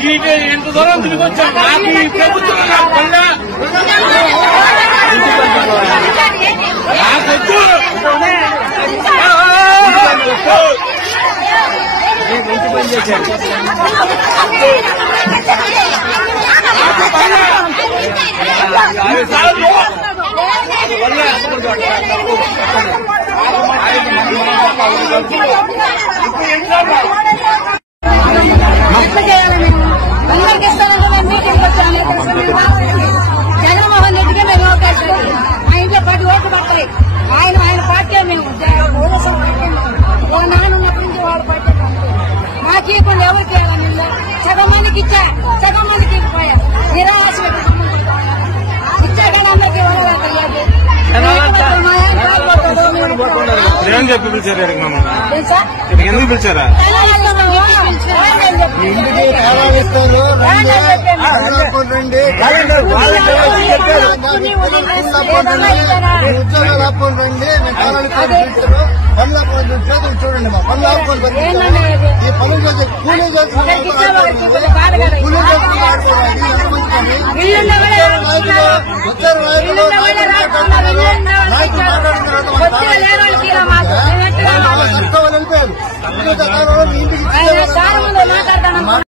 ఎంత దూరం తిరిగి వచ్చాను నాకు ఈ ప్రభుత్వం నాకొద్దు మంచి పని చేశారు జగన్మోహన్ రెడ్డిగా మేము అవకాశం మా ఇంట్లో 10 ఓట్లు పడతాయి. ఆయన పార్టీ మేము నాన్న ఉన్నప్పటి నుంచి వాళ్ళ పార్టీ మాకు ఇవ్వకుండా ఎవరికి ఇవ్వాలని సగం మందికి ఇచ్చా, సగం మందికి ఇవ్వకపోయారు. నిరాశ ఇచ్చా కానీ అందరికీ ఇవ్వలేదు. ఏం చెప్పి పిలిచారు ఎందుకు పిలిచారా చూడండి మా పనులు ఆపుకొని ఈ పనులు చేసే కూలీ చేస్తున్నారు వచ్చారు నాయకులు